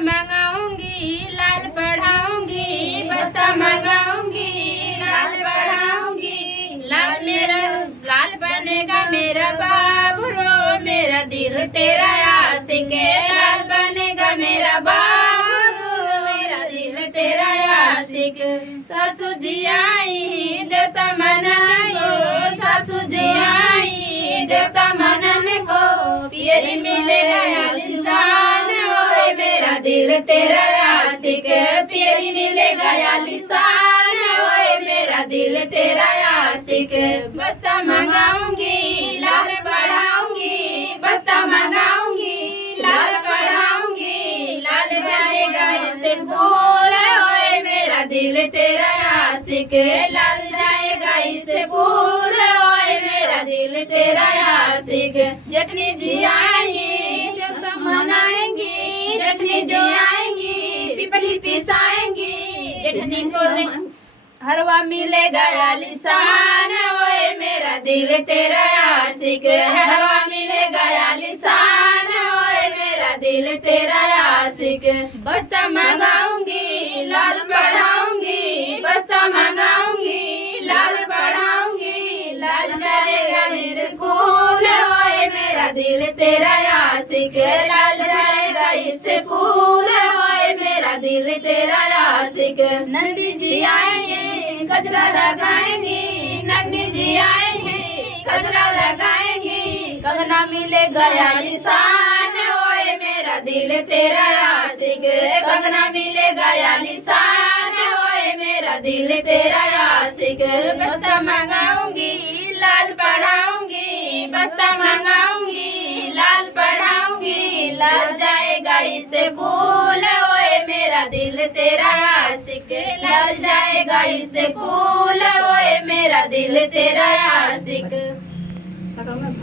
मंगाऊंगी लाल पढ़ाऊंगी, बस्ता मंगाऊंगी लाल पढ़ाऊंगी। लाल मेरा लाल बनेगा मेरा बाबुलो, मेरा दिल तेरा आशिक है। लाल बनेगा मेरा बाबू, मेरा दिल तेरा आशिक। सासू जी आई देवता मनन को, सासू जी आई देवता मनन को। पियरी मिलेगा आलिशान, ओए मेरा दिल तेरा आशिक। पियरी मिलेगा आलिशान, ओए मेरा दिल तेरा आशिक। बस्ता मंगाऊंगी लाल पढ़ाऊंगी, बस्ता मंगाऊंगी लाल पढ़ाऊंगी। लाल जाएगा स्कूल, ओए मेरा दिल तेरा आशिक। लाल जाएगा स्कूल, ओए मेरा दिल तेरा आशिक। जटनी जी आएंगी देवता मनाएंगी, जटनी जी आएंगी पिपली पिसाएंगी। जटनी को हरवा मिलेगा आलिशान, ओए मेरा दिल तेरा आशिक। हरवा मिलेगा आलिशान, ओए मेरा दिल तेरा आशिक। बस्ता मंगाऊंगी लाल पढ़ाऊंगी, बस्ता मंगाऊंगी लाल पढ़ाऊंगी। लाल जाएगा स्कूल, ओए मेरा दिल तेरा आशिक। लाल जाएगा स्कूल, ओए मेरा दिल तेरा आशिक। नंदी जी आएंगे गजरा लगाएंगे, नंदी जी आएंगे गजरा लगाएंगे। कंगना मिलेगा आलिशान, ओए मेरा दिल तेरा आशिक। कंगना मिलेगा आलिशान, ओए मेरा दिल तेरा आशिक। बस्ता मंगाऊंगी लाल पढ़ाऊंगी, बस्ता मंगाऊंगी लाल पढ़ाऊंगी। लाल जाएगा स्कूल, ओए मेरा दिल तेरा आशिक। लाल जाएगा स्कूल, ओए मेरा दिल तेरा आशिक।